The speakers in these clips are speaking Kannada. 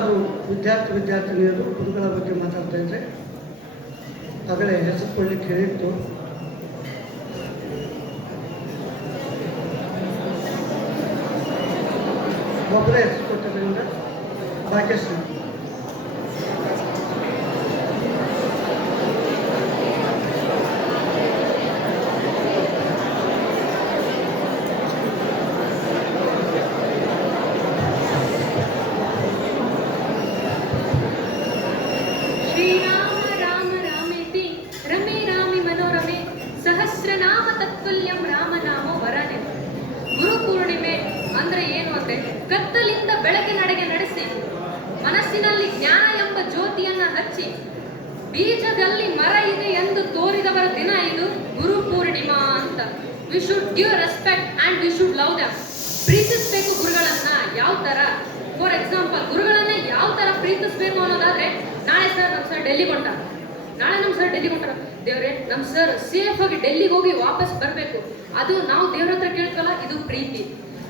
ನೂರಾರು ವಿದ್ಯಾರ್ಥಿನಿಯರು ಗುರುಗಳ ಬಗ್ಗೆ ಮಾತಾಡ್ತಾ ಇದ್ದರೆ ಆಗಲೇ ಹೆಸರು ಕೊಡ್ಲಿಕ್ಕೆ ಹೇಳಿತ್ತು. ಒಬ್ಬರೇ ಹೆಸರು ಕೊಟ್ಟದ್ರಿಂದ ಭಾಗ್ಯಶ್ರೀ. ಕತ್ತಲಿಂದ ಬೆಳಕಿನಡೆಗೆ ನಡೆಸಿ ಮನಸ್ಸಿನಲ್ಲಿ ಜ್ಞಾನ ಎಂಬ ಜ್ಯೋತಿಯನ್ನ ಹಚ್ಚಿ ಬೀಜದಲ್ಲಿ ಮರ ಇದೆ ಎಂದು ತೋರಿದವರ ದಿನ ಇದು ಗುರು ಪೂರ್ಣಿಮಾ ಅಂತ. We should give respect and we should love them. ಪ್ರೀತಿಸಬೇಕು ಗುರುಗಳನ್ನ. ಯಾವ ತರ? ಫಾರ್ ಎಕ್ಸಾಂಪಲ್, ಗುರುಗಳನ್ನ ಯಾವ ತರ ಪ್ರೀತಿಸಬೇಕು ಅನ್ನೋದಾದ್ರೆ, ನಾಳೆ ಸರ್ ನಮ್ಮ ಸರ್ ಡೆಲ್ಲಿಗೆ ಹೊಂಟಾರ, ದೇವ್ರೆ ನಮ್ಮ ಸರ್ ಸೇಫ್ ಆಗಿ ಡೆಲ್ಲಿಗೆ ಹೋಗಿ ವಾಪಸ್ ಬರಬೇಕು, ಅದು ನಾವು ದೇವ್ರ ಹತ್ರ ಕೇಳ್ತವಲ್ಲ, ಇದು ಪ್ರೀತಿ.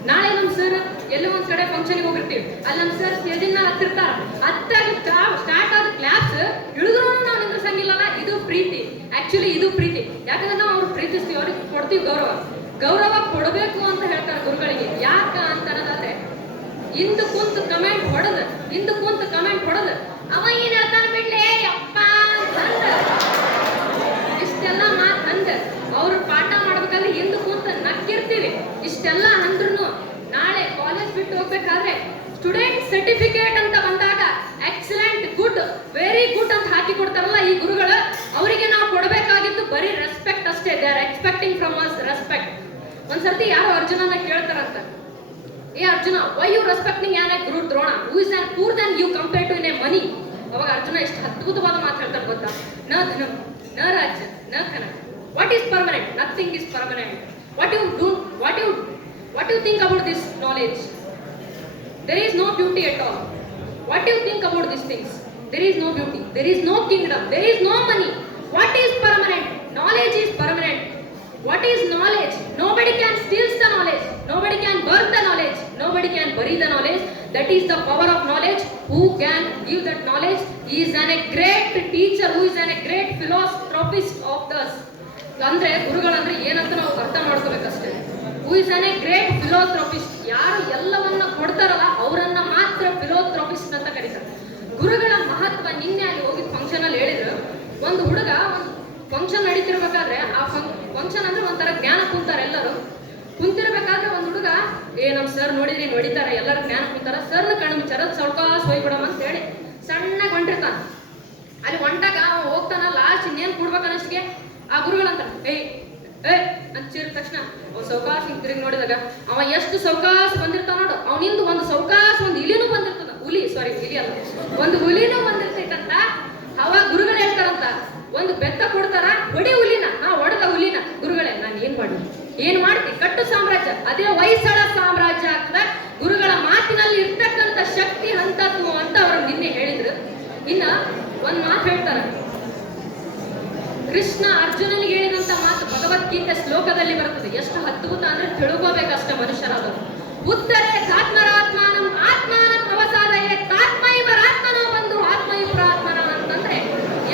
ನಾಳೆ ನಮ್ಮ ಸರ್ ಎಲ್ಲೋ ಒಂದ್ ಕಡೆ ಫಂಕ್ಷನ್ಗೆ ಹೋಗಿರ್ತೀವಿ, ಅಲ್ಲಿ ನಮ್ಮ ಸರ್ ಸ್ಟೇಜಿನ ಹತ್ತಿರ್ತಾರ, ಸ್ಟಾರ್ಟ್ ಆದ ಕ್ಲಾಸ್ ಇಳಿದ್ರು ನಾವು ನಿಂದ್ರಸಂಗಿಲ್ಲಲ್ಲ, ಇದು ಪ್ರೀತಿ. ಆಕ್ಚುಲಿ ಇದು ಪ್ರೀತಿ. ಯಾಕಂದ್ರೆ ನಾವು ಅವ್ರು ಪ್ರೀತಿಸ್ತೀವಿ, ಅವ್ರಿಗೆ ಕೊಡ್ತೀವಿ ಗೌರವ ಕೊಡಬೇಕು ಅಂತ ಹೇಳ್ತಾರೆ ಗುರುಗಳಿಗೆ. ಯಾಕ ಅಂತ ಅನ್ನೋದಾದ್ರೆ, ಇಂದು ಕುಂತು ಕಮೆಂಟ್ ಹೊಡೆದು ಅವ ಏನ್ ಹೇಳ್ತಾನೆ ಬಿಡ್ಲೆ ಅಪ್ಪ ಅಂತಂದ ಇಷ್ಟೆಲ್ಲ ಮಾತಂದ ಅವ್ರು ಪಾಠ ಮಾಡ್ಬೇಕಾದ್ರೆ ಹಿಂದೆ ಕುಂತ ನಕ್ಕಿರ್ತೀವಿ. ಇಷ್ಟೆಲ್ಲ ಅಂದ್ರೂ ನಾಳೆ ಕಾಲೇಜ್ ಬಿಟ್ಟು ಹೋಗ್ಬೇಕಾದ್ರೆ ಸ್ಟೂಡೆಂಟ್ ಸರ್ಟಿಫಿಕೇಟ್ ಅಂತ ಬಂದಾಗ ಎಕ್ಸಲೆಂಟ್, ಗುಡ್, ವೆರಿ ಗುಡ್ ಅಂತ ಹಾಕಿ ಕೊಡ್ತಾರಲ್ಲ ಈ ಗುರುಗಳ, ಅವರಿಗೆ ನಾವು ಕೊಡಬೇಕಾಗಿದ್ದು ಬರೀ ರೆಸ್ಪೆಕ್ಟ್ ಅಷ್ಟೇ. They are expecting from us respect. ಒಂದ್ಸರ್ತಿ ಯಾರೋ ಅರ್ಜುನನ ಕೇಳ್ತಾರಂತ, ಏ Arjuna, why you respecting an a guru Drona who is an poor than you compare to in a money. ಅವಾಗ ಅರ್ಜುನ ಎಷ್ಟು ಅದ್ಭುತವಾದ ಮಾತು ಹೇಳ್ತಾರೆ ಗೊತ್ತಾ? ನ ಧನಂ ನ ರಾಜ್ಯ ನ ಕನ. What is permanent? Nothing is permanent. What you think about this knowledge? There is no beauty at all. What do you think about these things? There is no beauty. There is no kingdom. There is no money. What is permanent? Knowledge is permanent. What is knowledge? Nobody can steal the knowledge. Nobody can burn the knowledge. Nobody can bury the knowledge. That is the power of knowledge. Who can give that knowledge? He is a great teacher. Who is a great philanthropist of the. ಅಂದ್ರೆ ಗುರುಗಳಂದ್ರೆ ಏನಂತ ನಾವು ಅರ್ಥ ಮಾಡ್ಕೋಬೇಕಷ್ಟೇ. Who is an a great philanthropist. ಯಾರು ಎಲ್ಲವನ್ನ ಕೊಡ್ತಾರಲ್ಲ ಅವರನ್ನ ಮಾತ್ರ ಫಿಲೋಥ್ರೋಪಿಸ್ಟ್ ಅಂತ ಕರೀತಾರೆ. ಗುರುಗಳ ಮಹತ್ವ ನಿನ್ನೆ ಅಲ್ಲಿ ಹೋಗಿದ್ ಫಂಕ್ಷನ್ ಅಲ್ಲಿ ಹೇಳಿದ್ರು. ಒಂದು ಹುಡುಗ ಒಂದು ಫಂಕ್ಷನ್ ನಡೀತಿರ್ಬೇಕಾದ್ರೆ, ಆ ಫಂಕ್ಷನ್ ಅಂದ್ರೆ ಒಂಥರ ಜ್ಞಾನ ಕುಂತಾರೆ, ಎಲ್ಲರೂ ಕುಂತಿರ್ಬೇಕಾದ್ರೆ ಒಂದು ಹುಡುಗ, ನಮ್ ಸರ್ ನೋಡಿದ್ರಿ ನೋಡಿತಾರೆ, ಎಲ್ಲರೂ ಜ್ಞಾನ ಕುಂತಾರ, ಸರ್ನ ಕಣ್ಣು ಮುಚ್ಚಾರ, ಸಾವಕಾಶ ಹೋಗ್ಬಿಡಮ್ ಅಂತ ಹೇಳಿ ಸಣ್ಣಗೆ ಹೊಂಟಿರ್ತಾನ. ಅಲ್ಲಿ ಹೊಂಟಾಗ ಅವ ಹೋಗ್ತಾನ, ಲಾಸ್ಟ್ ಇನ್ನೇನ್ ಕೊಡ್ಬೇಕನ್ನಷ್ಟಿಗೆ ಆ ಗುರುಗಳಂತ ಅಂಚಿದ ತಕ್ಷಣ ಅವ್ ಸೌಕಾಶ ತಿರುಗಿ ನೋಡಿದಾಗ ಅವ ಎಷ್ಟು ಸೌಕಾಶ ಬಂದಿರ್ತಾವ ನೋಡು, ಅವನಿಂದ ಒಂದು ಸೌಕಾಶ ಒಂದು ಇಲಿನೂ ಬಂದಿರ್ತದ, ಇಲಿ ಅಲ್ಲ, ಒಂದು ಹುಲಿನೂ ಬಂದಿರ್ತೈತಂತ. ಅವಾಗ ಗುರುಗಳು ಹೇಳ್ತಾರಂತ, ಒಂದು ಬೆತ್ತ ಕೊಡ್ತಾರ, ಹೊಡಿ ಹುಲಿನ. ನಾ ಹೊಡೆದ ಹುಲಿನ. ಗುರುಗಳೇ, ನಾನು ಏನ್ ಮಾಡ್ತಿ? ಕಟ್ಟು ಸಾಮ್ರಾಜ್ಯ, ಅದೇ ಹೊಯ್ಸಳ ಸಾಮ್ರಾಜ್ಯ ಆಗ್ತದ. ಗುರುಗಳ ಮಾತಿನಲ್ಲಿ ಇರ್ತಕ್ಕಂಥ ಶಕ್ತಿ ಅಂತದ್ದು ಅಂತ ಅವರು ನಿನ್ನೆ ಹೇಳಿದ್ರು. ಇನ್ನ ಒಂದ್ ಮಾತು ಹೇಳ್ತಾರ, ಕೃಷ್ಣ ಅರ್ಜುನನಿಗೆ ಹೇಳಿದಂತ ಮಾತು ಭಗವದ್ಗೀತೆ ಶ್ಲೋಕದಲ್ಲಿ ಬರ್ತದೆ. ಎಷ್ಟು ಅದ್ಭುತ ಅಂದ್ರೆ ತಿಳ್ಕೋಬೇಕಷ್ಟ ಮನುಷ್ಯರಾದರು. ಉತ್ತರೇ ತಾತ್ಮರಾತ್ಮಾನಂ ಆತ್ಮಾನಂ ಅವಸಾದಯೇ ತಾತ್ಮೈವರಾತ್ಮನೋ ಬಂದು ಆತ್ಮೈವರಾತ್ಮನ ಅಂತಂದ್ರೆ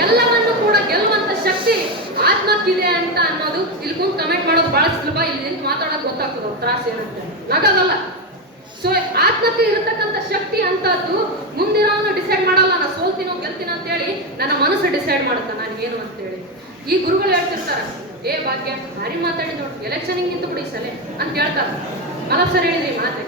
ಎಲ್ಲವನ್ನು ಕೂಡ ಗೆಲ್ಲುವಂತ ಶಕ್ತಿ ಆತ್ಮಕ್ಕಿದೆ ಅಂತ ಅನ್ನೋದು. ಇಲ್ಲಿ ಕುಂತು ಕಮೆಂಟ್ ಮಾಡೋದು ಬಹಳ ಸುಲಭ, ಇಲ್ಲಿ ನಿಂತು ಮಾತಾಡೋದು ಗೊತ್ತಾಗ್ತದೆ ತ್ರಾಸ ಏನಂತೆ, ನಗದಲ್ಲ. ಸೊ ಆತ್ಮಕ್ಕೆ ಇರತಕ್ಕಂಥ ಶಕ್ತಿ ಅಂತದ್ದು ಮುಂದಿನವನು ಡಿಸೈಡ್ ಮಾಡಲ್ಲ, ನಾನು ಸೋಲ್ತೀನೋ ಗೆಲ್ತೀನೋ ಅಂತೇಳಿ ನನ್ನ ಮನಸ್ಸು ಡಿಸೈಡ್ ಮಾಡುತ್ತೆ ನಾನು ಏನು ಅಂತೇಳಿ. ಈ ಗುರುಗಳು ಹೇಳ್ತಿರ್ತಾರ, ಭಾಗ್ಯ ಭಾರಿ ಮಾತಾಡಿ ನೋಡು, ಎಲೆಕ್ಷನಿಗೆ ನಿಂತು ಬಿಡಿ ಸಲೆ ಅಂತ ಹೇಳ್ತಾರ. ಮಲಪ್ ಸರ್ ಹೇಳಿದ್ರಿ ಮಾತು,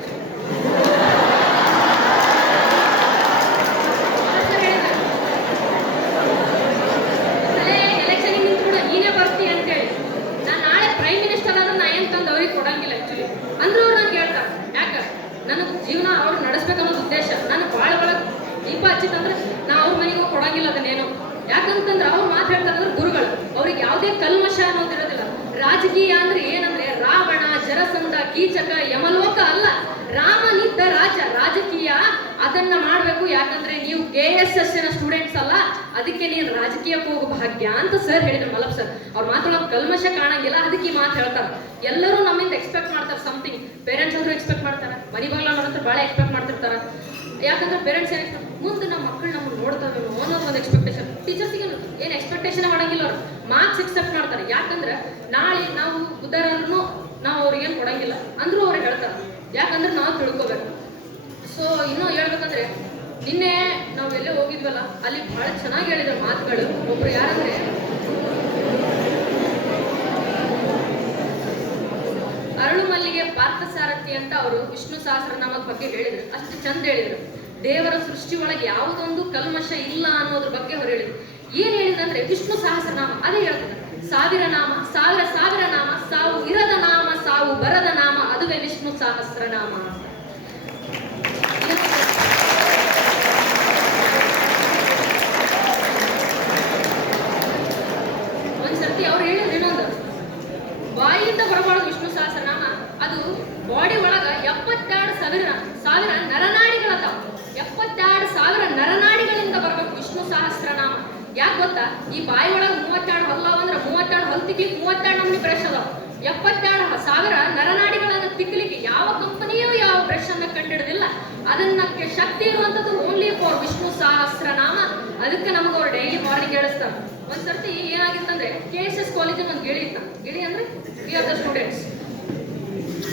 ಎಲೆಕ್ಷನಿಗೆ ನಿಂತು ಬಿಡು, ನೀನೇ ಬರ್ತೀಯ ಅಂತೇಳಿ. ನಾನು ನಾಳೆ ಪ್ರೈಮ್ ಮಿನಿಸ್ಟರ್ ಆದ್ರೆ ನಾ ಏನ್ ತಂದು ಅವ್ರಿಗೆ ಕೊಡಂಗಿಲ್ಲ ಆಕ್ಚುಲಿ ಅಂದ್ರೆ ಅವ್ರು ನಂಗೆ ಹೇಳ್ತಾರೆ. ಯಾಕ? ನನ್ನ ಜೀವನ ಅವ್ರು ನಡೆಸ್ಬೇಕನ್ನೋದು ಉದ್ದೇಶ. ನನಗೆ ಭಾಳ ದೀಪ ಹಚ್ಚಿತ್ತಂದ್ರೆ ನಾ ಅವ್ರ ಮನೆಗೂ ಕೊಡಂಗಿಲ್ಲ ಅದನ್ನೇನು. ಯಾಕಂತಂದ್ರೆ ಅವ್ರು ಮಾತು ಹೇಳ್ತಾರಂದ್ರೆ ಗುರುಗಳು ಅವ್ರಿಗೆ ಯಾವುದೇ ಕಲ್ಮಶ ಅನ್ನೋದಿರೋದಿಲ್ಲ. ರಾಜಕೀಯ ಅಂದ್ರೆ ಏನಂದ್ರೆ ರಾವಣ, ಜರಸಂಧ, ಕೀಚಕ, ಯಮಲೋಕ ಅಲ್ಲ. ರಾಮನಿದ್ದ ರಾಜಕೀಯ ಅದನ್ನ ಮಾಡ್ಬೇಕು. ಯಾಕಂದ್ರೆ ನೀವು KSS ಸ್ಟೂಡೆಂಟ್ಸ್ ಅಲ್ಲ, ಅದಕ್ಕೆ ನೀನು ರಾಜಕೀಯಕ್ಕೆ ಹೋಗೋ ಭಾಗ್ಯ ಅಂತ ಸರ್ ಹೇಳಿದ್ರು. ಮಲ್ಲಪ್ಪ ಸರ್ ಅವ್ರ ಮಾತೊಳಗೆ ಕಲ್ಮಶ ಕಾಣಂಗಿಲ್ಲ, ಅದಕ್ಕೆ ಈ ಮಾತು ಹೇಳ್ತಾರೆ. ಎಲ್ಲರೂ ನಮ್ಮಿಂದ ಎಕ್ಸ್ಪೆಕ್ಟ್ ಮಾಡ್ತಾರೆ ಸಮಥಿಂಗ್. ಪೇರೆಂಟ್ಸ್ ಆದ್ರೂ ಎಕ್ಸ್ಪೆಕ್ಟ್ ಮಾಡ್ತಾರೆ, ಮನಿ ಬಾಗ್ಲ ನೋಡ್ತಾರೆ, ಭಾಳ ಎಕ್ಸ್ಪೆಕ್ಟ್ ಮಾಡ್ತಿರ್ತಾರೆ. ಯಾಕಂದ್ರೆ ಪೇರೆಂಟ್ಸ್ ಏನ್ ಎಕ್ಸ್ಪೆಕ್ಟ್, ಮುಂದೆ ನಮ್ಮ ಮಕ್ಕಳು ನಮ್ಮನ್ನು ನೋಡ್ತಾರೆ ಅನ್ನೋದು ಒಂದು ಎಕ್ಸ್ಪೆಕ್ಟೇಷನ್. ಟೀಚರ್ಸ್ಗೆ ಏನು ಎಕ್ಸ್ಪೆಕ್ಟೇಷನ್ ಮಾಡಂಗಿಲ್ಲ, ಅವ್ರು ಮಾರ್ಕ್ಸ್ ಎಕ್ಸೆಪ್ಟ್ ಮಾಡ್ತಾರೆ. ಯಾಕಂದ್ರೆ ನಾಳೆ ನಾವು ಉದಾಹರಣೆಗೂ ನಾವು ಅವ್ರಿಗೇನು ಕೊಡಂಗಿಲ್ಲ ಅಂದ್ರೂ ಅವ್ರಿಗೆ ಹೇಳ್ತಾರೆ. ಯಾಕಂದ್ರೆ ನಾವು ತಿಳ್ಕೊಬೇಕು. ಸೊ ಇನ್ನೂ ಹೇಳ್ಬೇಕಂದ್ರೆ, ನಿನ್ನೆ ನಾವು ಎಲ್ಲೇ ಹೋಗಿದ್ವಲ್ಲ, ಅಲ್ಲಿ ಬಹಳ ಚೆನ್ನಾಗಿ ಹೇಳಿದ್ರು ಮಾತುಗಳು. ಒಬ್ರು ಯಾರಂದ್ರೆ ಅರಳು ಮಲ್ಲಿಗೆ ಪಾರ್ಥಸಾರಥಿ ಅಂತ ಅವರು ವಿಷ್ಣು ಸಹಸ್ರನಾಮದ ಬಗ್ಗೆ ಹೇಳಿದ್ರು. ಅಷ್ಟು ಚಂದ ಹೇಳಿದ್ರು. ದೇವರ ಸೃಷ್ಟಿ ಒಳಗೆ ಯಾವುದೊಂದು ಕಲ್ಮಶ ಇಲ್ಲ ಅನ್ನೋದ್ರ ಬಗ್ಗೆ ಅವ್ರು ಹೇಳಿದ್ರು. ಏನ್ ಹೇಳಿದಂದ್ರೆ, ವಿಷ್ಣು ಸಹಸ್ರನಾಮ ಅದೇ ಹೇಳ್ತದೆ, ಸಾವಿರ ನಾಮ, ಸಾವಿರ ನಾಮ, ಸಾವು ಇರದ ನಾಮ, ಸಾವು ಬರದ ನಾಮ, ಅದುವೇ ವಿಷ್ಣು ಸಹಸ್ರನಾಮ ಅಂತ. ಒಂದ್ಸರ್ತಿ ಅವ್ರು ಹೇಳಿದ್ರು ಇನ್ನೊಂದು, ಬಾಯಿಯಿಂದ ಹೊರಬಾರದು ವಿಷ್ಣು ಸಹಸ್ರನಾಮ, ಅದು ಬಾಡಿ ಒಳಗ 72,000 ನರನಾಡಿಗಳದಾವ. 72,000 ನರನಾಡಿಗಳಿಂದ ಬರ್ಬೇಕು ವಿಷ್ಣು ಸಹಸ್ರನಾಮ. ಯಾಕೆ ಗೊತ್ತಾ, ಈ ಬಾಯಿ ಒಳಗೆ 32 ಹಲ್ಲಾವ ಅಂದ್ರೆ 32 ಹಲ್ ತಿಕ್ಲಿಕ್ಕೆ 32 ನಮ್ನಿ ಬ್ರಷ್ ಅದಾವ. 72,000 ನರನಾಡಿಗಳನ್ನ ತಿಕ್ಕಲಿಕ್ಕೆ ಯಾವ ಕಂಪನಿಯೂ ಯಾವ ಬ್ರಷ್ ಅನ್ನ ಕಂಡಿಡಿದಿಲ್ಲ. ಅದನ್ನ ಶಕ್ತಿ ಇರುವಂತದ್ದು ಓನ್ಲಿ ಫಾರ್ ವಿಷ್ಣು ಸಹಸ್ರನಾಮ. ಅದಕ್ಕೆ ನಮ್ಗೆ ಅವ್ರು ಡೈಲಿ ಮಾರ್ನಿಂಗ್ ಹೇಳಿಸ್ತಾರೆ. ಒಂದ್ಸರ್ತಿ ಏನಾಗಿತ್ತಂದ್ರೆ, KSS ಕಾಲೇಜಿನ ಒಂದು ಗಿಳಿ ಇತ್ತ. ಗಿಳಿ ಅಂದ್ರೆ ವಿ ಆರ್ ದ ಸ್ಟೂಡೆಂಟ್ಸ್.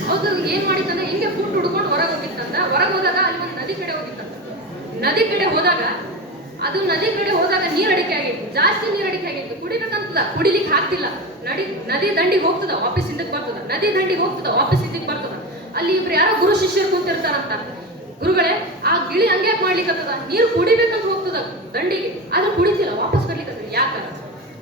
ಹೌದು, ಏನ್ ಮಾಡಿತ್ತಂದ್ರೆ, ಹಿಂಗೆ ಫುಡ್ ಹುಡ್ಕೊಂಡು ಹೊರಗೆ ಹೋಗಿತ್ತಂತ. ಹೊರಗೆ ಹೋದಾಗ ಅಲ್ಲಿ ಒಂದು ನದಿ ಕಡೆ ಹೋಗಿತ್ತಂತ. ನದಿ ಕಡೆ ಹೋದಾಗ ನೀರ್ ಅಡಿಕೆ ಆಗಿತ್ತು, ಜಾಸ್ತಿ ನೀರ್ ಅಡಿಕೆ ಆಗಿತ್ತು. ಕುಡಿಬೇಕಂತದ, ಕುಡಿಲಿಕ್ಕೆ ಹಾಕ್ತಿಲ್ಲ. ನದಿ ದಂಡಿಗೆ ಹೋಗ್ತದ, ವಾಪಸ್ ಹಿಂದಕ್ಕೆ ಬರ್ತದ. ನದಿ ದಂಡಿಗೆ ಹೋಗ್ತದ, ವಾಪಸ್ ಹಿಂದಕ್ಕೆ ಬರ್ತದ. ಅಲ್ಲಿ ಇಬ್ರು ಯಾರೋ ಗುರು ಶಿಷ್ಯರು ಕುಂತಿರ್ತಾರಂತ. ಗುರುಗಳೇ, ಆ ಗಿಳಿ ಹಂಗ್ಯಾಕ್ ಮಾಡ್ಲಿಕ್ಕತ್ತದ, ನೀರು ಕುಡಿಬೇಕಂತ ಹೋಗ್ತದ ದಂಡಿಗೆ, ಆದ್ರೆ ಕುಡಿತಿಲ್ಲ, ವಾಪಸ್ ಬರ್ಲಿಕ್ಕತ್ತದ. ಯಾಕ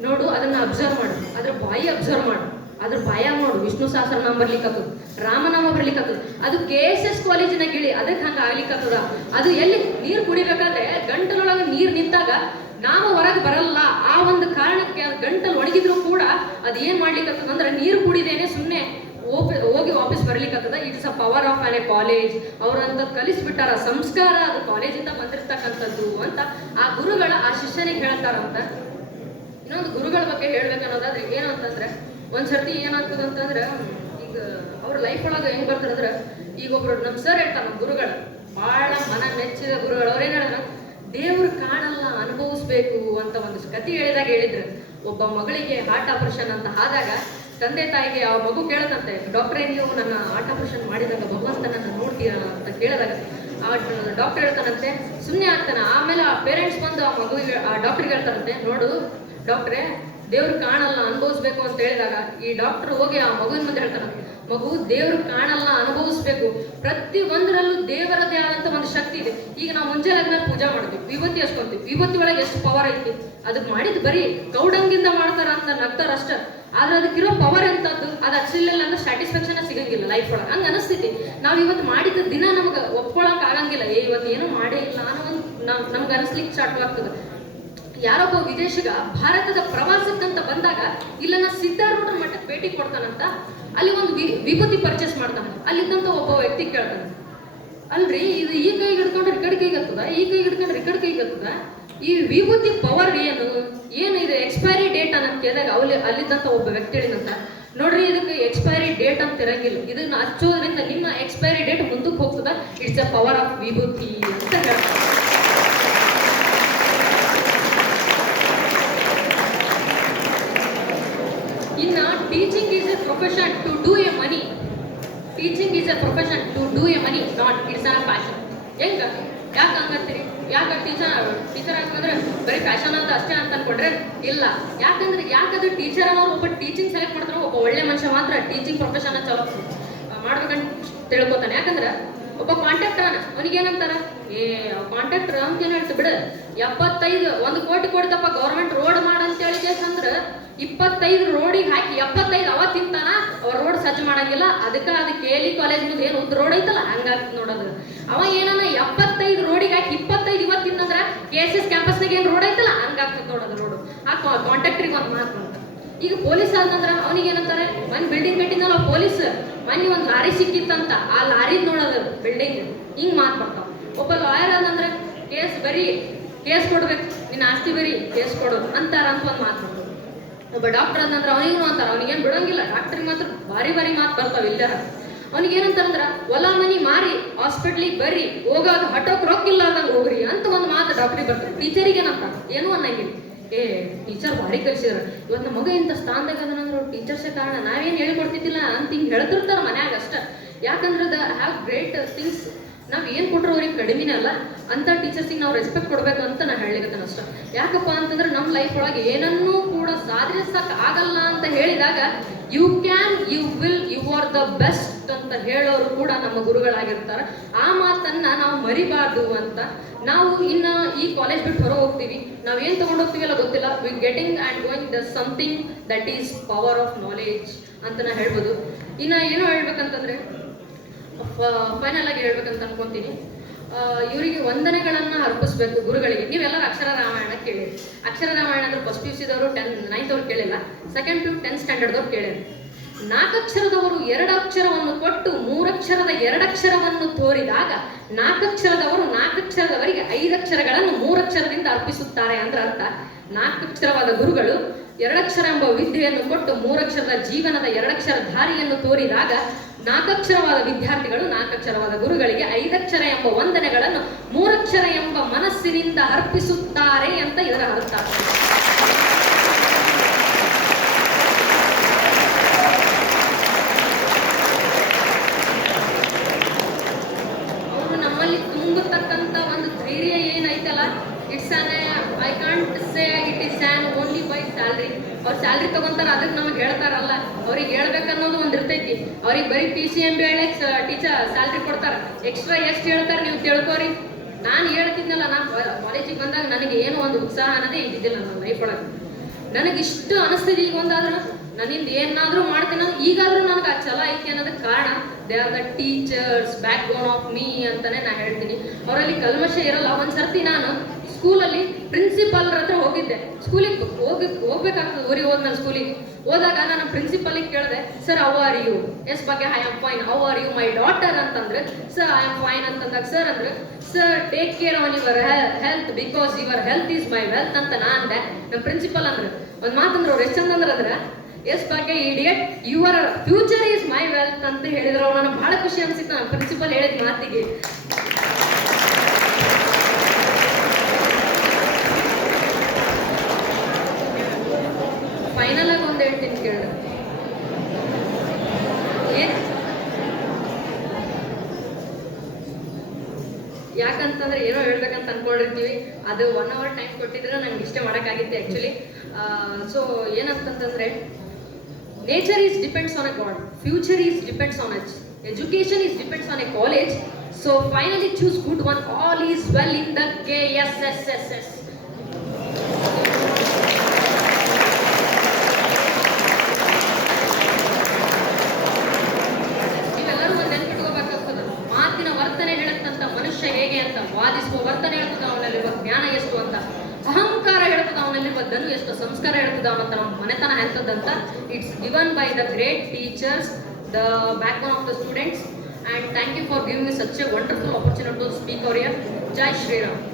ನೋಡು, ಅದನ್ನ ಅಬ್ಸರ್ವ್ ಮಾಡು, ಅದ್ರ ಬಾಯಿ ಅಬ್ಸರ್ವ್ ಮಾಡು, ಅದ್ರ ಬಾಯ ನೋಡು. ವಿಷ್ಣು ಸಹಸ್ರನಾಮ ಬರ್ಲಿಕ್ಕತ್ತದ, ರಾಮನಾಮ ಬರ್ಲಿಕ್ಕತ್ತದ. ಅದು KSS ಕಾಲೇಜಿನ ಗಿಳಿ, ಅದಕ್ಕೆ ಹಂಗ ಆಗ್ಲಿಕ್ಕತ್ತದ. ಅದು ಎಲ್ಲಿ ನೀರು ಕುಡಿಬೇಕಾದ್ರೆ ಗಂಟಲೊಳಗೆ ನೀರು ನಿಂತಾಗ ನಾಮ ಹೊರಗೆ ಬರಲ್ಲ. ಆ ಒಂದು ಕಾರಣಕ್ಕೆ ಅದು ಗಂಟಲು ಒಣಗಿದ್ರು ಕೂಡ ಅದು ಏನ್ ಮಾಡ್ಲಿಕ್ಕತ್ತದ ಅಂದ್ರೆ, ನೀರು ಕುಡಿದೇನೆ ಸುಮ್ಮನೆ ಹೋಗಿ ವಾಪಸ್ ಬರ್ಲಿಕ್ಕತ್ತದ. It's a power of a college. ಅವ್ರಂತ ಕಲಿಸ್ಬಿಟ್ಟಾರ, ಸಂಸ್ಕಾರ ಅದು ಕಾಲೇಜಿಂದ ಬಂದಿರ್ತಕ್ಕಂಥದ್ದು ಅಂತ ಆ ಗುರುಗಳ ಆ ಶಿಷ್ಯನಿಗೆ ಹೇಳ್ತಾರಂತ. ಇನ್ನೊಂದು ಗುರುಗಳ ಬಗ್ಗೆ ಹೇಳ್ಬೇಕನ್ನೋದಾದ್ರೆ ಏನು ಅಂತಂದ್ರೆ, ಒಂದ್ಸರ್ತಿ ಏನಾಗ್ತದ ಅಂತಂದ್ರೆ, ಈಗ ಅವ್ರ ಲೈಫ್ ಒಳಗೆ ಹೆಂಗ್ ಬರ್ತಾರಂದ್ರೆ, ಈಗ ಒಬ್ರು ನಮ್ಮ ಸರ್ ಹೇಳ್ತಾರೆ, ನಮ್ಮ ಗುರುಗಳು ಬಹಳ ಮನ ಮೆಚ್ಚಿದ ಗುರುಗಳು. ಅವ್ರೇನ್ ಹೇಳಿದ್ರ, ದೇವ್ರು ಕಾಣಲ್ಲ, ಅನುಭವಿಸ್ಬೇಕು ಅಂತ ಒಂದು ಕಥೆ ಹೇಳಿದ್ರು. ಒಬ್ಬ ಮಗಳಿಗೆ ಹಾರ್ಟ್ ಆಪರೇಷನ್ ಅಂತ ಆದಾಗ ತಂದೆ ತಾಯಿಗೆ ಆ ಮಗು ಕೇಳತಂತೆ, ಡಾಕ್ಟ್ರೇ ನೀವು ನನ್ನ ಹಾರ್ಟ್ ಆಪರೇಷನ್ ಮಾಡಿದಾಗ ಭಗವಂತನನ್ನ ನೋಡ್ತೀರಾ ಅಂತ ಕೇಳಿದಾಗ ಆ ಡಾಕ್ಟರ್ ಹೇಳ್ತಾನಂತೆ, ಸುಮ್ಮನೆ ಆಗ್ತಾನೆ. ಆಮೇಲೆ ಆ ಪೇರೆಂಟ್ಸ್ ಬಂದು ಆ ಮಗುವಿಗೆ ಆ ಡಾಕ್ಟರ್ಗೆ ಹೇಳ್ತಾರಂತೆ, ನೋಡು ಡಾಕ್ಟ್ರೇ, ದೇವ್ರು ಕಾಣಲ್ಲ, ಅನುಭವಿಸ್ಬೇಕು ಅಂತ ಹೇಳಿದಾಗ ಈ ಡಾಕ್ಟರ್ ಹೋಗಿ ಆ ಮಗುವಿನ ಮುಂದೆ ಹೇಳ್ತಾರಂತೆ, ಮಗು ದೇವ್ರು ಕಾಣಲ್ಲ, ಅನುಭವಿಸ್ಬೇಕು. ಪ್ರತಿ ಒಂದರಲ್ಲೂ ದೇವರದೇ ಆದಂತ ಒಂದು ಶಕ್ತಿ ಇದೆ. ಈಗ ನಾವು ಮುಂಜಾನೆ ಪೂಜಾ ಮಾಡ್ತೀವಿ, ವಿಭೂತಿ ಹಚ್ಕೊಂತೀವಿ. ವಿಭೂತಿ ಒಳಗೆ ಎಷ್ಟು ಪವರ್ ಐತಿ. ಅದಕ್ಕೆ ಮಾಡಿದ್ ಬರೀ ಕೌಡಂಗಿಂದ ಮಾಡ್ತಾರ ಅಂತ ನಗ್ತಾರ ಅಷ್ಟ. ಆದ್ರೆ ಅದಕ್ಕಿರೋ ಪವರ್ ಎಂತದ್ದು, ಅದು ಹಚ್ಚಲಿಲ್ಲ ಅಂದ್ರೆ ಸ್ಯಾಟಿಸ್ಫ್ಯಾಕ್ಷನ್ ಸಿಗಂಗಿಲ್ಲ ಲೈಫ್ ಒಳಗೆ. ಹಂಗ ಅನಿಸ್ತೈತಿ. ನಾವು ಇವತ್ತು ಮಾಡಿದ ದಿನ ನಮ್ಗೆ ಒಪ್ಕೊಳಕ್ ಆಗಂಗಿಲ್ಲ, ಇವತ್ತು ಏನೂ ಮಾಡೇ ಇಲ್ಲ ಅನ್ನೋ ಒಂದು ನಮ್ಗೆ ಅನಿಸ್ಲಿಕ್ಕೆ ಸ್ಟಾರ್ಟ್ ಆಗ್ತದೆ. ಯಾರೊಬ್ಬ ವಿದೇಶಿಗ ಭಾರತದ ಪ್ರವಾಸಕ್ಕಂತ ಬಂದಾಗ ಇಲ್ಲನ್ನ ಸಿದ್ಧಾರೂಢರ ಮಠಕ್ಕೆ ಭೇಟಿ ಕೊಡ್ತಾನಂತ. ಅಲ್ಲಿ ಒಂದು ವಿಭೂತಿ ಪರ್ಚೇಸ್ ಮಾಡ್ತಾನೆ. ಅಲ್ಲಿದ್ದಂತ ಒಬ್ಬ ವ್ಯಕ್ತಿ ಕೇಳ್ತಾನೆ, ಅಲ್ರಿ ಇದು ಈ ಕೈಗೆ ಹಿಡ್ಕೊಂಡ್ರೆ ಈ ಕಡೆ ಕೈಗೆ ಹತ್ತದ, ಈ ಕೈಗೆ ಹಿಡ್ಕೊಂಡ್ರೆ ಈ ಕಡೆ ಕೈಗೆ ಹತ್ತದ, ಈ ವಿಭೂತಿ ಪವರ್ ಏನು ಇದು ಎಕ್ಸ್ಪೈರಿ ಡೇಟ್ ಅಂತ ಕೇಳಿದಾಗ ಅಲ್ಲಿದ್ದಂತ ಒಬ್ಬ ವ್ಯಕ್ತಿ ಹೇಳಿದಂತ, ನೋಡ್ರಿ ಇದಕ್ಕೆ ಎಕ್ಸ್ಪೈರಿ ಡೇಟ್ ಅಂತ ಇರಂಗಿಲ್ಲ, ಇದನ್ನ ಹಚ್ಚೋದ್ರಿಂದ ನಿಮ್ಮ ಎಕ್ಸ್ಪೈರಿ ಡೇಟ್ ಮುಂದಕ್ಕೆ ಹೋಗ್ತದ. ಇಟ್ಸ್ ಅ ಪವರ್ ಆಫ್ ವಿಭೂತಿ ಅಂತ ಹೇಳ್ತಾರೆ. ಇನ್ನ teaching is a profession to do a money. Teaching is a profession to do a money, not it's a fashion. ಹೆಂಗ ಯಾಕೆ ಹಂಗಂತೀರಿ? ಯಾಕೆ ಟೀಚರ್ ಹಾಕಂದ್ರೆ ಬರೀ ಫ್ಯಾಷನ್ ಅಂತ ಅಷ್ಟೇ ಅಂತ ಅನ್ಕೊಂಡ್ರೆ ಇಲ್ಲ. ಯಾಕಂದ್ರೆ ಟೀಚರ್ ಅನ್ನೋರು ಒಬ್ಬ ಟೀಚಿಂಗ್ ಸೆಲೆಕ್ಟ್ ಮಾಡ್ತಾರೋ, ಒಬ್ಬ ಒಳ್ಳೆ ಮನುಷ್ಯ ಮಾತ್ರ ಟೀಚಿಂಗ್ ಪ್ರೊಫೆಷನ್ ಚಲೋ ಮಾಡ್ಬೇಕಂತ ತಿಳ್ಕೊತಾನೆ. ಯಾಕಂದ್ರೆ ಒಬ್ಬ ಕಾಂಟ್ರಾಕ್ಟರ್ ಅವನಿಗೇನಂತಾರ, ಕಾಂಟ್ರಾಕ್ಟರ್ ಅಂತ ಏನ್ ಹೇಳ್ತು ಬಿಡು, 75 1 ಕೋಟಿ ಕೊಡ್ತಪ್ಪ ಗೌರ್ಮೆಂಟ್ ರೋಡ್ ಮಾಡಂತ ಹೇಳಿದೆ ಅಂದ್ರೆ 25 ರೋಡಿಗೆ ಹಾಕಿ 75 ಅವ ತಿಂತಾನ, ಅವ್ರ ರೋಡ್ ಸಜ್ಜು ಮಾಡಂಗಿಲ್ಲ. ಅದಕ್ಕೆ KLE ಕಾಲೇಜ್ ಮುಂದೆ ಏನು ಉದ್ದ ರೋಡ್ ಐತಲ್ಲ ಹಂಗಾಗ್ತದೆ ನೋಡೋದು. ಅವ ಏನನ್ನ 75 ರೋಡಿಗೆ ಹಾಕಿ 25 ಇವತ್ತಿಂದಂದ್ರ KSS ಕ್ಯಾಂಪಸ್ನಾಗ ಏನು ರೋಡ್ ಐತಲ್ಲ ಹಂಗಾಗ್ತದೆ ನೋಡೋದು ರೋಡು. ಆ ಕಾಂಟ್ರಾಕ್ಟ್ರಿಗೆ ಒಂದು ಮಾತು ಅಂತ, ಈಗ ಪೊಲೀಸ್ ಆದಂದ್ರೆ ಅವನಿಗೆ ಏನಂತಾರೆ ಒಂದು ಬಿಲ್ಡಿಂಗ್ ಕಟ್ಟಿದ್ನಲ್ಲ ಪೊಲೀಸ್ ಮನೆ ಒಂದು ಲಾರಿ ಸಿಕ್ಕಿತ್ತಂತ ಆ ಲಾರಿ ನೋಡೋದು ಬಿಲ್ಡಿಂಗ್ ಹಿಂಗ್ ಮಾತು ಬರ್ತಾವ. ಒಬ್ಬ ಲಾಯರ್ ಆದಂದ್ರೆ ಕೇಸ್ ಬರೀ ಕೇಸ್ ಕೊಡ್ಬೇಕು, ನಿನ್ನ ಆಸ್ತಿ ಬರೀ ಕೇಸ್ ಕೊಡು ಅಂತಾರ ಅಂತ ಒಂದು ಮಾತು ಬರ್ತದೆ. ಒಬ್ಬ ಡಾಕ್ಟರ್ ಆದಂದ್ರೆ ಅವನಿಗೂ ಅಂತಾರ, ಅವನಿಗೇನು ಬಿಡಂಗಿಲ್ಲ, ಡಾಕ್ಟ್ರಿಗೆ ಮಾತ್ರ ಭಾರಿ ಭಾರಿ ಮಾತು ಬರ್ತಾವ ಇಲ್ಲರ. ಅವನಿಗೆ ಏನಂತಾರಂದ್ರ ಹೊಲ ಮನಿ ಮಾರಿ ಹಾಸ್ಪಿಟ್ಲಿಗೆ ಬರ್ರಿ, ಹೋಗಾಗ ಹಠೋಕ್ ರೊಕ್ಕಿಲ್ಲ ಅದಂಗೆ ಹೋಗ್ರಿ ಅಂತ ಒಂದು ಮಾತು ಡಾಕ್ಟ್ರಿಗೆ ಬರ್ತದೆ. ಟೀಚರಿಗೆ ಏನಂತ ಏನೂ ಅನ್ನಂಗಿಲ್ಲ, ಏ ಟೀಚರ್ ಭಾರಿ ಕಲಿಸಿದ್ರ, ಇವತ್ತು ನಮ್ಮ ಮಗ ಇಂಥ ಸ್ಥಾನದಾಗ ಅದನಂದ್ರೆ ಅವ್ರು ಟೀಚರ್ಸೇ ಕಾರಣ, ನಾವೇನು ಹೇಳ್ಕೊಡ್ತಿದ್ದಿಲ್ಲ ಅಂತ ಹಿಂಗೆ ಹೇಳ್ತಿರ್ತಾರೆ ಮನ್ಯಾಗ ಅಷ್ಟ. ಯಾಕಂದ್ರೆ ದ ಹ್ಯಾವ್ ಗ್ರೇಟ್ ಥಿಂಗ್ಸ್, ನಾವು ಏನು ಕೊಟ್ಟರು ಅವ್ರಿಗೆ ಕಡಿಮೆನೇ ಅಲ್ಲ ಅಂತ ಟೀಚರ್ಸಿಗೆ ನಾವು ರೆಸ್ಪೆಕ್ಟ್ ಕೊಡಬೇಕು ಅಂತ ನಾನು ಹೇಳಿಕತ್ತೇನೆ ಅಷ್ಟ. ಯಾಕಪ್ಪ ಅಂತಂದ್ರೆ ನಮ್ಮ ಲೈಫ್ ಒಳಗೆ ಏನನ್ನೂ ಕೂಡ ಸಾಧಿಸಕ್ಕೆ ಆಗಲ್ಲ ಅಂತ ಹೇಳಿದಾಗ you can, you will, you are the best ಅಂತ ಹೇಳೋರು ಕೂಡ ನಮ್ಮ ಗುರುಗಳಾಗಿರ್ತಾರೆ. ಆ ಮಾತನ್ನ ನಾವು ಮರಿಬಾರ್ದು ಅಂತ ನಾವು ಇನ್ನ ಈ ಕಾಲೇಜ್ ಬಿಟ್ಟು ಹೊರ ಹೋಗ್ತೀವಿ, ನಾವೇನು ತಗೊಂಡು ಹೋಗ್ತೀವಲ್ಲ ಗೊತ್ತಿಲ್ಲ, we getting and going the something that is power of knowledge ಅಂತ ನಾ ಹೇಳ್ಬೋದು. ಇನ್ನು ಏನೋ ಹೇಳ್ಬೇಕಂತಂದ್ರೆ ಫೈನಲ್ ಆಗಿ ಹೇಳ್ಬೇಕಂತ ಅನ್ಕೊಂತೀನಿ, ಇವರಿಗೆ ವಂದನೆಗಳನ್ನು ಅರ್ಪಿಸ್ಬೇಕು ಗುರುಗಳಿಗೆ. ನೀವೆಲ್ಲರೂ ಅಕ್ಷರ ರಾಮಾಯಣ ಕೇಳಿರಿ. ಅಕ್ಷರ ರಾಮಾಯಣ ಅಂದ್ರೆ ಫಸ್ಟ್ ಪಿ ಯು ಸಿದವರು 9th ಅವ್ರು ಕೇಳಿಲ್ಲ, ಸೆಕೆಂಡ್ ಟು 10th ಸ್ಟ್ಯಾಂಡರ್ಡ್ದವ್ರು ಕೇಳಿರಿ. 4 ಅಕ್ಷರದವರು 2 ಅಕ್ಷರವನ್ನು ಕೊಟ್ಟು 3 ಅಕ್ಷರದ 2 ಅಕ್ಷರವನ್ನು ತೋರಿದಾಗ 4 ಅಕ್ಷರದವರು 4 ಅಕ್ಷರದವರಿಗೆ 5 ಅಕ್ಷರಗಳನ್ನು 3 ಅಕ್ಷರದಿಂದ ಅರ್ಪಿಸುತ್ತಾರೆ ಅಂದ್ರೆ ಅರ್ಥ. 4 ಅಕ್ಷರವಾದ ಗುರುಗಳು 2 ಅಕ್ಷರ ಎಂಬ ವಿದ್ಯೆಯನ್ನು ಕೊಟ್ಟು 3 ಅಕ್ಷರದ ಜೀವನದ 2 ಅಕ್ಷರ ದಾರಿಯನ್ನು ತೋರಿದಾಗ 4 ಅಕ್ಷರವಾದ ವಿದ್ಯಾರ್ಥಿಗಳು 4 ಅಕ್ಷರವಾದ ಗುರುಗಳಿಗೆ 5 ಅಕ್ಷರ ಎಂಬ ವಂದನೆಗಳನ್ನು 3 ಅಕ್ಷರ ಎಂಬ ಮನಸ್ಸಿನಿಂದ ಅರ್ಪಿಸುತ್ತಾರೆ ಅಂತ ಇದರ ಅರ್ಥ. ಅವರು ನಮ್ಮಲ್ಲಿ ತುಂಬತಕ್ಕಂಥ ಒಂದು ಧೈರ್ಯ ಏನೈತಲ್ಲ, it's on I can't say it is on only by salary. ಅವ್ರು ಸ್ಯಾಲ್ರಿ ತಗೊಂತಾರ ಅದಕ್ಕೆ ನಮಗೆ ಹೇಳ್ತಾರಲ್ಲ, ಅವ್ರಿಗೆ ಹೇಳ್ಬೇಕನ್ನೋದು ಒಂದು ಇರ್ತೈತಿ. ಅವ್ರಿಗೆ ಬರೀ PCMB ಹೇಳಕ್ಕೆ ಟೀಚರ್ ಸ್ಯಾಲ್ರಿ ಕೊಡ್ತಾರೆ, ಎಕ್ಸ್ಟ್ರಾ ಎಷ್ಟು ಹೇಳ್ತಾರೆ ನೀವು ತಿಳ್ಕೊರಿ. ನಾನು ಹೇಳ್ತಿದ್ನಲ್ಲ, ನಾನು ಕಾಲೇಜಿಗೆ ಬಂದಾಗ ನನಗೆ ಏನೋ ಒಂದು ಉತ್ಸಾಹ ಅನ್ನೋದೇ ಇದ್ದಿದ್ದಿಲ್ಲ ನನ್ನ ಲೈಫ್ ಒಳಗೆ. ನನಗಿಷ್ಟು ಅನಿಸ್ತಿದೆ ಈಗ ಒಂದಾದ್ರೂ ನನ್ನಿಂದ ಏನಾದರೂ ಮಾಡ್ತೀನಿ, ಈಗಾದರೂ ನನಗೆ ಆ ಛಲ ಐತಿ ಅನ್ನೋದಕ್ಕೆ ಕಾರಣ they are the teachers, back bone of me ಅಂತಾನೆ ನಾನು ಹೇಳ್ತೀನಿ. ಅವರಲ್ಲಿ ಕಲ್ಮಶ ಇರಲ್ಲ. ಒಂದು ಸರ್ತಿ ನಾನು ಸ್ಕೂಲಲ್ಲಿ ಪ್ರಿನ್ಸಿಪಾಲ್ರ ಹತ್ರ ಹೋಗಿದ್ದೆ. ಸ್ಕೂಲಿಗೆ ಹೋಗ್ಬೇಕಾಗ್ತದೆ, ಊರಿಗೆ ಹೋದ್ಮೇಲೆ ಸ್ಕೂಲಿಗೆ ಹೋದಾಗ ನಾನು ಪ್ರಿನ್ಸಿಪಾಲಿಗೆ ಕೇಳಿದೆ, sir how are you? Yes ಬಗ್ಗೆ I am fine, how are you my daughter ಅಂತಂದ್ರೆ, ಸರ್ ಐ ಆಮ್ ಫೈನ್ ಅಂತಂದಾಗ ಸರ್ ಅಂದ್ರೆ, sir take care on your health because your health is my wealth ಅಂತ ನಾ ಅಂದೆ. ನಮ್ಮ ಪ್ರಿನ್ಸಿಪಲ್ ಅಂದ್ರೆ ಒಂದು ಮಾತಂದ್ರೆ ಅವ್ರು ಎಷ್ಟು ಚಂದ ಅಂದ್ರೆ, ಎಸ್ ಬಗ್ಗೆ idiot your future is my wealth ಅಂತ ಹೇಳಿದ್ರು. ಅವ್ರು ನನಗೆ ಬಹಳ ಖುಷಿ ಅನಿಸಿತ್ತು ನಮ್ಮ ಪ್ರಿನ್ಸಿಪಲ್ ಹೇಳಿದ ಮಾತಿಗೆ. ಫೈನಲ್ ಆಗಿ ಒಂದು ಹೇಳ್ತೀನಿ ಕೇಳಿ, ಯಾಕಂತಂದ್ರೆ ಏನೋ ಹೇಳ್ಬೇಕಂತ ಅನ್ಕೊಂಡಿರ್ತೀವಿ, ಅದು 1 hour ಟೈಮ್ ಕೊಟ್ಟಿದ್ರೆ ನಂಗೆ ಇಷ್ಟೇ ಮಾಡೋಕ್ಕಾಗಿತ್ತು ಆ್ಯಕ್ಚುಲಿ. ಸೊ ಏನಂತಂದ್ರೆ, nature is depends on A god, future is depends on H, education is depends on A college. So finally choose good one, all is well in the KSSSS. ಹೇಗೆ ಅಂತ ವಾದಿಸುವ ವರ್ತನೆ ಹೇಳ್ತದ ಅವನಲ್ಲಿರುವ ಜ್ಞಾನ ಎಷ್ಟು ಅಂತ, ಅಹಂಕಾರ ಹೇಳ್ತದ ಅವನಲ್ಲಿರುವ ಧನು ಎಷ್ಟು, ಸಂಸ್ಕಾರ ಹೇಳ್ತದ ಅವನಂತ ನಮ್ಮ ಮನೆತನ ಎಂತದಂತ. It's given by the great teachers, the backbone of the students, and thank you for giving me such a wonderful opportunity to speak over here. Jai Shri Ram.